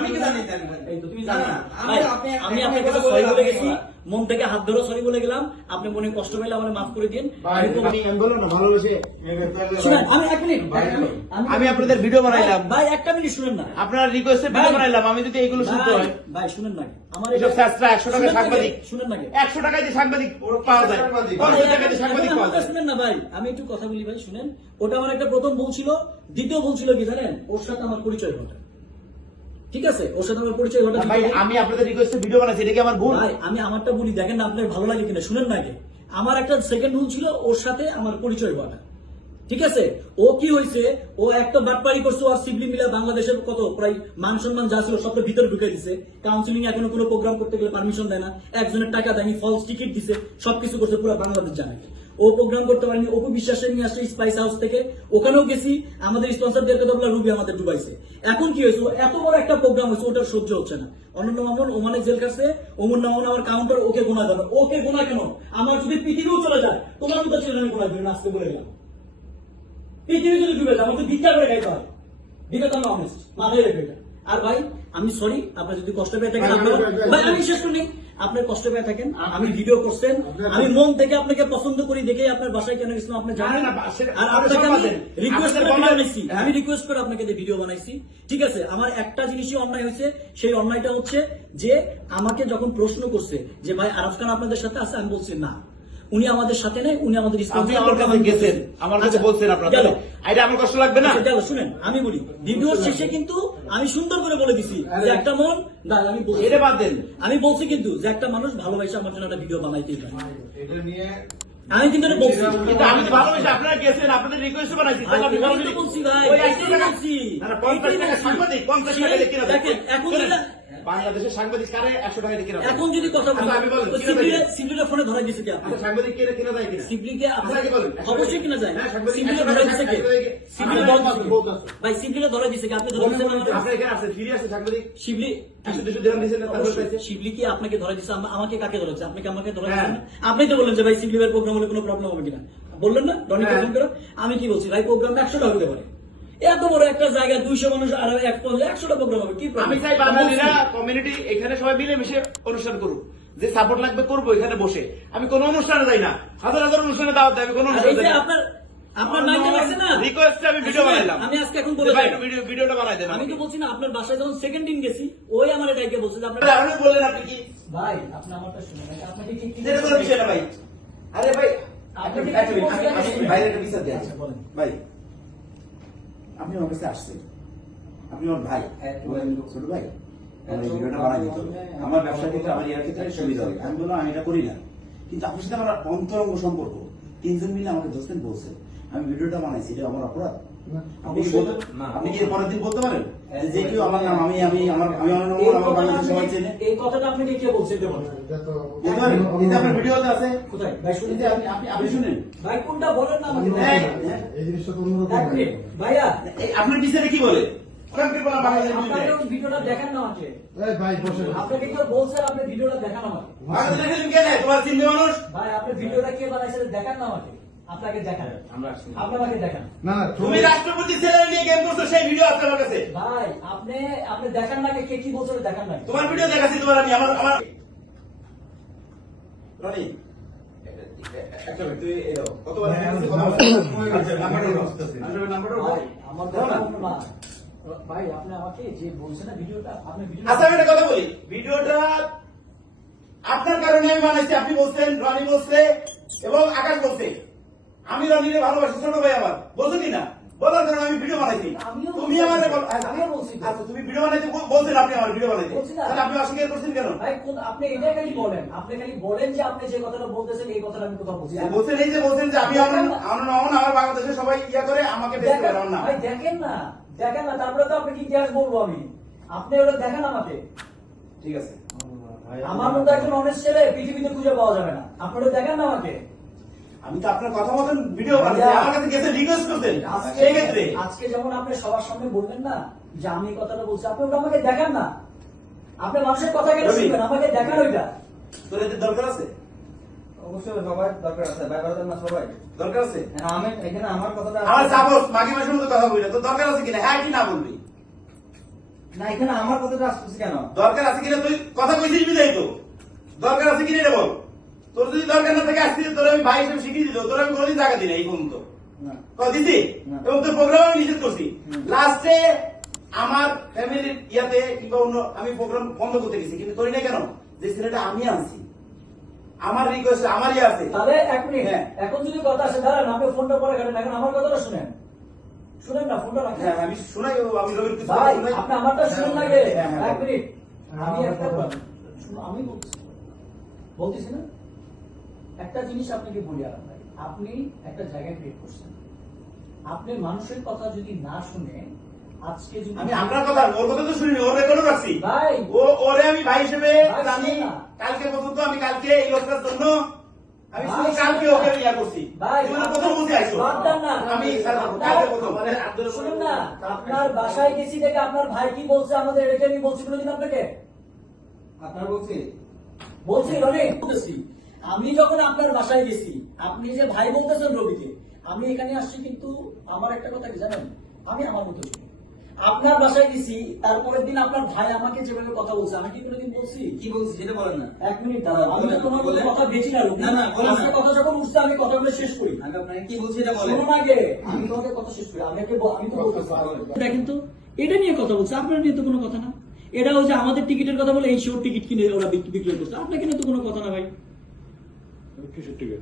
আমি কি জানি? এই তো তুমি জানো না। আমি আপনার কাছে সরি বলে গেছি, মন থেকে হাত ধরে সরি বলে গেলাম। আপনি মনে কষ্ট পেলে আমার মাফ করে দিন। আমি বললাম না ভালোবেসে শুনেন, আমি এক মিনিট, আমি আপনাদের ভিডিও বানাইলাম ভাই একটা মিনিট শুনেন না, আপনার রিকোয়েস্টে ভিডিও বানাইলাম আমি যদি এইগুলো শুনতে হয় ভাই শুনেন না, আমার এসব শাস্ত্রা 100 টাকা সাংবাদিক শুনেন না, 100 টাকায় যে সাংবাদিক পাওয়া যায় 50 টাকায় যে সাংবাদিক পাওয়া যায়। শুনেন না ভাই, আমি একটু কথা বলি ভাই, শুনেন। ওটা আমার একটা প্রথম ভুল ছিল। দ্বিতীয় ভুল ছিল কি জানেন? ওর সাথে আমার পরিচয় ঘটা। ঠিক আছে, ওর সাথে আমার পরিচয় ঘটা। ভাই আমি আপনাদের রিকোয়েস্টে ভিডিও বানাইছি, এটা কি আমার ভুল? ভাই আমি আমারটা বলি, দেখেন না আপনার ভালো লাগে কিনা, শুনেন না আগে। আমার একটা সেকেন্ড ভুল ছিল, ওর সাথে আমার পরিচয় ঘটা। ঠিক আছে, ও কি হয়েছে, ও একটা বাটপারি করছে, আর সিবলি মিলা বাংলাদেশের কত প্রায় মান সম্মান যা ছিল সবটা ভিতরে ঢুকে দিছে। কাউন্সিলিং এখনো কোনো প্রোগ্রাম করতে গেলে পারমিশন দেয় না, একজনের টাকা দেয়নি, ফলস টিকিট দিছে, সবকিছু করছে, পুরো বাংলাদেশ জানে। ও প্রোগ্রাম করতে পারেনি, অপু বিশ্বাসে নিয়ে আসছে স্পাইস হাউস থেকে, ওখানেও গেছি, আমাদের স্পন্সরদেরকে তো রুবি আমাদের ডুবাইছে। এখন কি হয়েছে, এত বড় একটা প্রোগ্রাম হয়েছে, ওটার সহ্য হচ্ছে না। অনন্য মামুন ওমানে জেল কাছে, ওমর নামন আমার কাউন্টার, ওকে গোনা যাবে। ওকে গোনা কেন? আমার যদি পৃথিবীও চলে যায়, তোমার মতো ছিল আমি গোনা দিবেন, আজকে বলে গেলাম। পৃথিবী যদি ডুবে যায়, আমাকে ভিক্ষা করে খাইতে হয়। বিগত আমি অনেস্ট, মাথায় রেখে এটা। আর ভাই আমি সরি, আপনার যদি কষ্ট পেয়ে থাকেন, ভাই আমি শেষ করি, আপনার কষ্ট পেয়ে থাকেন, আমি ভিডিও করছেন, আমি মন থেকে আপনাকে পছন্দ করি দেখে আপনার বাসায় কেন গেছিলাম আপনি জানেন। আর আপনাকে আমি রিকোয়েস্ট করে ভিডিও বানাইছি, আমি রিকোয়েস্ট করে আপনাকে ভিডিও বানাইছি। ঠিক আছে, আমার একটা জিনিসই অন্যায় হয়েছে, সেই অন্যায়টা হচ্ছে যে আমাকে যখন প্রশ্ন করছে যে ভাই আরাফ খান আপনাদের সাথে আছে, আমি বলছি না, উনি আমাদের সাথে নেই, উনি আমাদের আপনি আমার কাছে গেছেন, আমার কাছে বলছেন আপনারা, এটা আমার কষ্ট লাগবে না? চলো শুনেন, আমি বলি, ভিডিওর শেষে কিন্তু আমি সুন্দর করে বলে দিছি যে একটা মন, আমি বলছি এটা বাদ দেন, আমি বলছি কিন্তু যে একটা মানুষ ভালোবাসে আমার জন্য একটা ভিডিও বানাইতেই পারে। এটা নিয়ে আমি কিন্তু এটা বলছি, কিন্তু আমি তো ভালোবেসে আপনারা গেছেন, আপনাদের রিকোয়েস্ট বানাইছি, তাহলে আপনি আমি তো বলছি ভাই, ওই এইটাই বলছি। না না 50 টাকা সাংবাদিক 50 টাকা দিয়ে কিনা দেখেন, এখন যেটা বাংলাদেশের সাংবাদিক কারে 100 টাকা দিয়ে কিনা এখন যদি কথা বলি, আচ্ছা, আমি বলেন, কিনা সিবলিটা ফোনে ধরাই দিছে কি আপনি? আচ্ছা সাংবাদিক কে কিনা যায় কিনা? সিবলিকে আচ্ছা, কি বলেন? অবশ্যই কিনা যায়। হ্যাঁ, সাংবাদিক সিবলিটা 100 ধরাই দিছে কে? সিবলি ধরাই দিছে কে? বলতাছে। ভাই সিবলিটা ধরাই দিছে কি? আপনি ধরাই দিছেন আমাকে? আপনার এখানে আছে ফিরে আছে সাংবাদিক শিবলি 100-200 দিরাম দিয়েছেন না, তারপর পাইছে। শিবলি কি আপনাকে ধরা দিচ্ছে? আমাকে কাকে ধরা দিচ্ছে? আপনাকে আমাকে ধরা দিচ্ছে না? আপনি তো বললেন যে ভাই শিবলি ভাই প্রোগ্রাম হলে কোনো প্রবলেম হবে কিনা, বললেন না? ডনি প্রোগ্রাম করো। আমি কি বলছি ভাই, প্রোগ্রাম 100টা হতে পারে, এত বড় একটা জায়গা 200 মানুষ আর 100টা প্রোগ্রাম হবে, কি আমি চাই বাঙালিরা কমিউনিটি এখানে সবাই মিলেমিশে অনুষ্ঠান করুক, যে সাপোর্ট লাগবে করবো এখানে বসে। আমি কোন অনুষ্ঠানে যাই না, হাজার হাজার অনুষ্ঠানে দাওয়াত দেয়, আমি কোন অনুষ্ঠানে যাই না। আপনার নাইটে লাগছে না, রিকোয়েস্টে আমি ভিডিও বানাইলাম। আমি আজকে এখন বলে ভাই ভিডিওটা বানাই দেন। আমি তো বলছি না, আপনার বাসায় যখন সেকেন্ড দিন গেছি, ওই আমার এটাকে বলছে যে আপনার আপনি বললেন আপনি কি ভাই, আপনি আমারটা শুনুন, আপনাকে কি এটা কোনো বিষয় না ভাই। আরে ভাই আপনি আপনি কি বলছেন? আমি বাইরে একটা বিচার দেন আচ্ছা, বলেন। ভাই, আপনি আমার কাছে আসছেন, আপনি আমার ভাই, ছোট ভাই, আমার এই ভিডিওটা বানাই দিতে হবে। আমার ব্যবসার ক্ষেত্রে আমার ইয়ার ক্ষেত্রে সুবিধা হবে। আমি বললাম আমি এটা করি না, কিন্তু আপনার সাথে আমার অন্তরঙ্গ সম্পর্ক, তিনজন মিলে আমাকে দোস্তেন বলছে আমি ভিডিওটা বানাইছি, এটা আমার অপরাধ? আপনি কি বলতে, আপনি কি পরের দিন বলতে পারেন যে কেউ আমার নাম, আমি আমি আমার আমি আমার নাম আমার বাংলাদেশ সবাই চেনে? এই কথাটা আপনাকে কে বলছে? এটা বলেন। বলতে পারেন? এটা আপনার ভিডিওতে আছে কোথায় ভাই? শুনুন, এটা আপনি শুনেন ভাই কোনটা বলেন না আমাকে। এই জিনিসটা তো অন্যরকম এক মিনিট, ভাইয়া আপনার বিষয়ে কি বলে? আপনাকে ওই ভিডিওটা দেখান না আমাকে। এই ভাই বসে আপনাকে কেউ বলছে আপনি ভিডিওটা দেখান আমাকে। তোমার চিন্তা মানুষ ভাই আপনি ভিডিওটা কে বানাইছে দেখান না আমাকে। আপনাকে দেখান, আপনাকে দেখান। না না তুমি রাষ্ট্রপতি ছেলে নিয়ে গেম করছো, সেই ভিডিও আছে আমার কাছে। ভাই আপনি দেখান না, কে কি বলছে দেখান না। তোমার ভিডিও দেখাচ্ছি, তোমার আমি আমার রনি একটা মিনিট, তুই এই দাও কতবার ভাই আপনি আমাকে যে বলছেন না ভিডিওটা, আপনি ভিডিও আচ্ছা আমি একটা কথা বলি, ভিডিওটা আপনার কারণে আমি বানাইছি। আপনি বলছেন, রনি বলছে এবং আকাশ বলছে আমি রনিরে ভালোবাসি, ছোট ভাই আমার, বলছো কিনা? বলার কারণে আমি ভিডিও বানাইছি। তুমি আমার আচ্ছা তুমি ভিডিও বানাইতে বলছেন, আপনি আমার ভিডিও বানাইতে, তাহলে আপনি অস্বীকার করছেন কেন? ভাই আপনি এটা খালি বলেন, আপনি খালি বলেন যে আপনি যে কথাটা বলতেছেন এই কথাটা আমি কোথাও বলছি। বলছেন এই যে বলছেন যে আমি আমার বাংলাদেশে সবাই ইয়া করে আমাকে বেশি করে আমার নাম। ভাই দেখেন না, তারপরে তো আপনি কি গ্যাস বলবো আমি, আপনি ওটা দেখেন আমাকে। ঠিক আছে, আমার মতো একজন অনেস্ট ছেলে পৃথিবীতে খুঁজে পাওয়া যাবে না, আপনি ওটা দেখেন না আমাকে। আমি তো আপনার কথা মতন ভিডিও বানাচ্ছি, আমার কাছে গেছে রিকোয়েস্ট করতেন, সেই ক্ষেত্রে আজকে যেমন আপনি সবার সামনে বলবেন না যে আমি এই কথাটা বলছি, আপনি ওটা আমাকে দেখান না। আপনি মানুষের কথা কেন শুনবেন, আমাকে দেখান ওইটা। তোর এতে দরকার আছে? অবশ্যই সবাই দরকার আছে, ভাই বারোজন না সবাই দরকার আছে। আমি এখানে আমার কথাটা আমার সাপোজ মাঝে মাঝে মতো কথা বলি না, তোর দরকার আছে কিনা? হ্যাঁ কি না বলবি? না এখানে আমার কথাটা আসতেছে কেন? দরকার আছে কিনা তুই কথা কইছিস বিদায় তো দরকার আছে কিনা এটা বল তোর যদি দরকার না থাকে আসছিস তোর আমি ভাই হিসেবে শিখিয়ে দিত তোর আমি কোনোদিন টাকা দিই না এই পর্যন্ত না। দিছি না। এবং তোর প্রোগ্রাম আমি নিষেধ করছি লাস্টে আমার ফ্যামিলির ইয়াতে কিংবা অন্য আমি প্রোগ্রাম বন্ধ করতে গেছি কিন্তু করি না কেন যে ছেলেটা আমি আনছি আমার রিকোয়েস্ট আমার ইয়ে আছে তাহলে এক মিনিট হ্যাঁ। এখন যদি কথা আসে দাঁড়ান আপনি ফোনটা পরে কাটেন এখন আমার কথাটা শুনেন শুনেন না ফোনটা রাখেন হ্যাঁ আমি শোনাই আমি রবির কিছু ভাই শোনাই। আপনি আমারটা শুনেন না গে হ্যাঁ, হ্যাঁ, এক মিনিট আমি হ্যাঁ, একটা বলেন। শুনুন, আমি বলতেছি না একটা জিনিস আপনাকে বলি আর ভাই আপনি একটা জায়গা ক্রিয়েট করছেন আপনি মানুষের কথা যদি না শুনে আজকে যদি আমি আপনার কথা ওর কথা তো শুনিনি ওর রেকর্ডও রাখছি ভাই ওরে আমি ভাই হিসেবে ভাই, জানি শুনুন না। কালকে পর্যন্ত আমি কালকে এই লোকটার জন্য আমি ভাই, শুধু কালকে শুনুন ওকে না। ইয়া করছি ভাই, তুমি তো প্রথম বুঝে আইছো বাদ দেন না। আমি কালকে প্রথম শুনুন না আপনার বাসায় গেছি দেখে আপনার ভাই কি বলছে আমাদের এটা আমি বলছি কোনোদিন আপনাকে আপনার বলছি বলছি রবি বলতেছি আমি যখন আপনার বাসায় গেছি আপনি যে ভাই বলতেছেন রবিকে আমি এখানে আসছি কিন্তু আমার একটা কথা কি জানেন আমি আমার মতো ছিলাম। আপনার বাসায় গেছি তারপরের দিন আপনার ভাই আমাকে যেভাবে কথা বলছে আমি কি কোনোদিন বলছি কি বলছি সেটা বলেন না। এক মিনিট দাঁড়াও আমি তো তোমার কোনো কথা বেছি না রবি না, না, বলেন না। আপনার কথা যখন উঠছে আমি কথাগুলো শেষ করি আমি আপনাকে কি বলছি এটা বলেন। শোনো না আগে আমি তোমাকে কথা শেষ করি আমি তো বলতেছি দেখেন তো এটা নিয়ে কথা বলছে আপনার নিয়ে তো কোনো কথা না এটা হচ্ছে আমাদের টিকিটের কথা বলে এই শোর টিকিট কিনে ওরা বিক্রি করছে আপনাকে নিয়ে তো কোনো কথা না ভাই কিসের টিকিট?